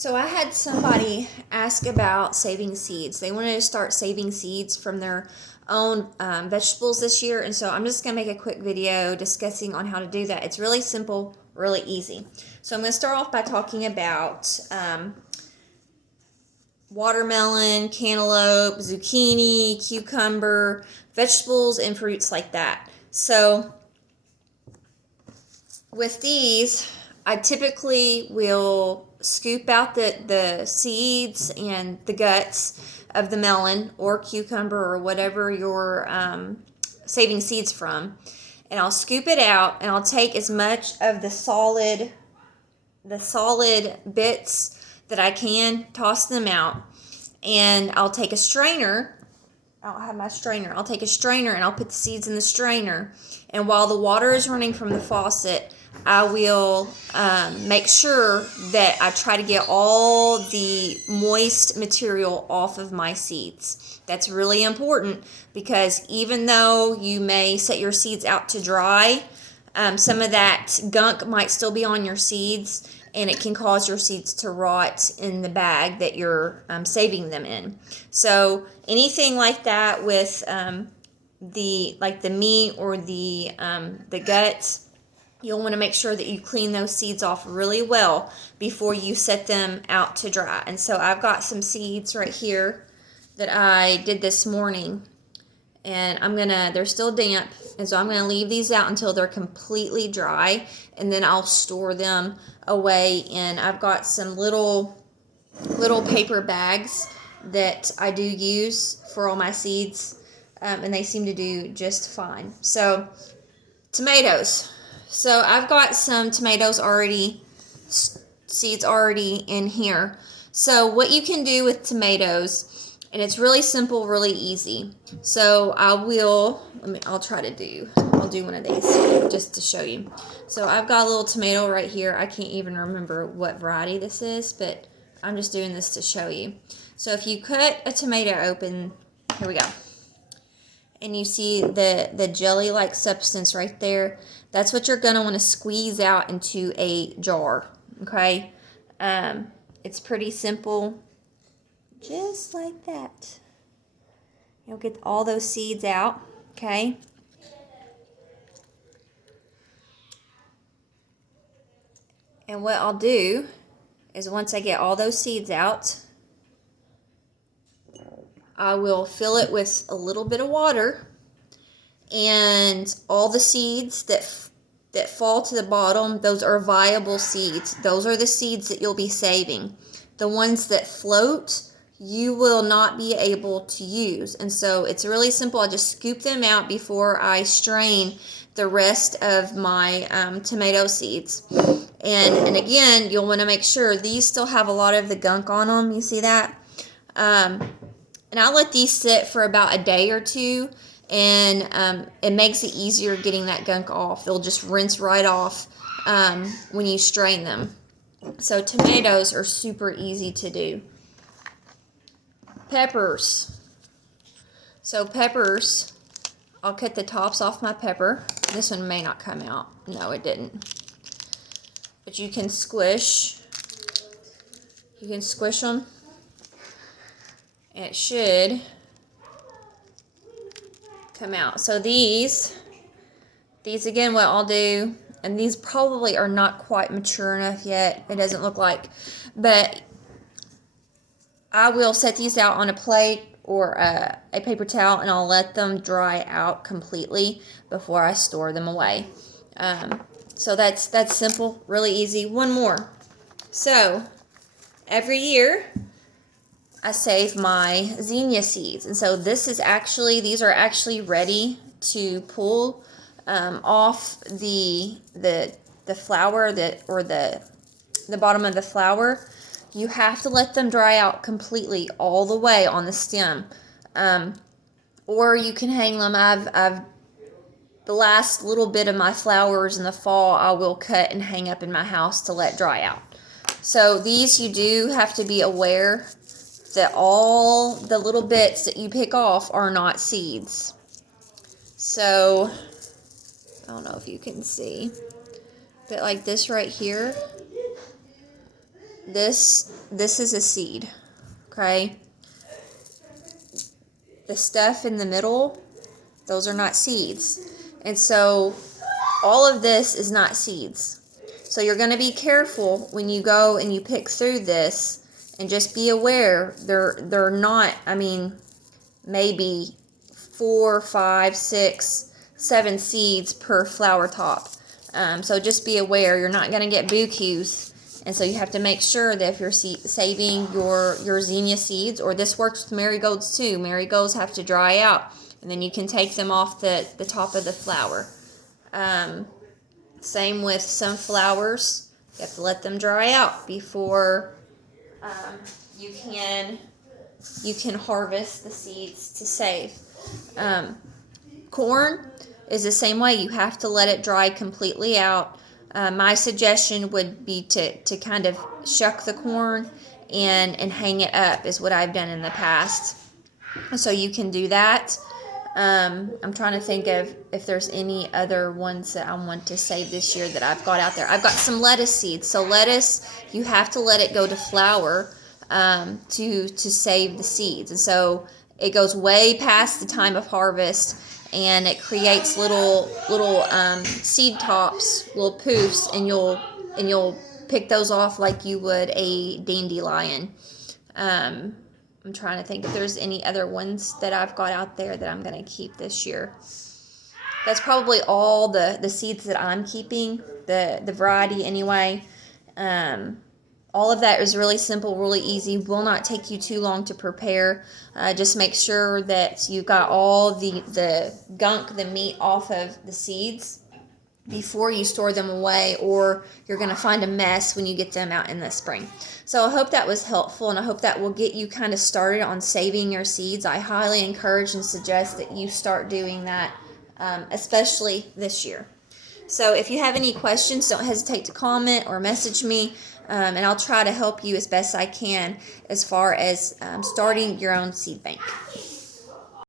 So I had somebody ask about saving seeds. They wanted to start saving seeds from their own vegetables this year, and so I'm just going to make a quick video discussing on how to do that. It's really simple, really easy. So I'm going to start off by talking about watermelon, cantaloupe, zucchini, cucumber, vegetables, and fruits like that. So with these, I typically will scoop out the seeds and the guts of the melon or cucumber or whatever you're saving seeds from. And I'll scoop it out and I'll take as much of the solid bits that I can, toss them out. And I'll take a strainer. I don't have my strainer. I'll take a strainer and I'll put the seeds in the strainer. And while the water is running from the faucet, I will make sure that I try to get all the moist material off of my seeds. That's really important because even though you may set your seeds out to dry, some of that gunk might still be on your seeds, and it can cause your seeds to rot in the bag that you're saving them in. So anything like that with the meat or the guts, you'll want to make sure that you clean those seeds off really well before you set them out to dry. And so I've got some seeds right here that I did this morning, and they're still damp, and so I'm gonna leave these out until they're completely dry, and then I'll store them away. And I've got some little paper bags that I do use for all my seeds, and they seem to do just fine. So tomatoes. So I've got some tomatoes already, seeds already in here. So what you can do with tomatoes, and it's really simple, really easy. So I'll do one of these just to show you. So I've got a little tomato right here. I can't even remember what variety this is, but I'm just doing this to show you. So if you cut a tomato open, here we go. And you see the jelly-like substance right there. That's what you're going to want to squeeze out into a jar, okay? It's pretty simple, just like that. You'll get all those seeds out, okay? And what I'll do is once I get all those seeds out, I will fill it with a little bit of water, and all the seeds that fall to the bottom, those are viable seeds. Those are the seeds that you'll be saving. The ones that float, you will not be able to use. And so it's really simple. I just scoop them out before I strain the rest of my tomato seeds. And again, you'll want to make sure these still have a lot of the gunk on them. You see that? And I'll let these sit for about a day or two, and it makes it easier getting that gunk off. They'll just rinse right off when you strain them. So tomatoes are super easy to do. Peppers. So peppers, I'll cut the tops off my pepper. This one may not come out. No, it didn't. But you can squish them. It should come out. So these again, what I'll do, and these probably are not quite mature enough yet, it doesn't look like, but I will set these out on a plate or a paper towel, and I'll let them dry out completely before I store them away. So that's simple, really easy. One more. So every year I save my zinnia seeds, and so these are actually ready to pull off the flower or the bottom of the flower. You have to let them dry out completely all the way on the stem, or you can hang them. I've the last little bit of my flowers in the fall I will cut and hang up in my house to let dry out. So these, you do have to be aware that all the little bits that you pick off are not seeds. So, I don't know if you can see, but like this right here, this this is a seed, okay? The stuff in the middle, those are not seeds. And so all of this is not seeds. So you're going to be careful when you go and you pick through this, and just be aware they're not, I mean, maybe 4, 5, 6, 7 seeds per flower top. So just be aware you're not going to get bukus. And so you have to make sure that if you're saving your zinnia seeds, or this works with marigolds too. Marigolds have to dry out, and then you can take them off the top of the flower. Same with sunflowers. You have to let them dry out before you can harvest the seeds to save. Corn is the same way. You have to let it dry completely out. My suggestion would be to kind of shuck the corn and hang it up, is what I've done in the past. So you can do that. I'm trying to think of if there's any other ones that I want to save this year that I've got out there. I've got some lettuce seeds. So lettuce, you have to let it go to flower to save the seeds. And so it goes way past the time of harvest, and it creates little seed tops, little poofs, and you'll pick those off like you would a dandelion. I'm trying to think if there's any other ones that I've got out there that I'm going to keep this year. That's probably all the seeds that I'm keeping, the variety anyway. All of that is really simple, really easy, will not take you too long to prepare. Just make sure that you've got all the gunk, the meat off of the seeds before you store them away, or you're going to find a mess when you get them out in the spring. So I hope that was helpful, and I hope that will get you kind of started on saving your seeds. I highly encourage and suggest that you start doing that, especially this year. So if you have any questions, don't hesitate to comment or message me, and I'll try to help you as best I can as far as starting your own seed bank.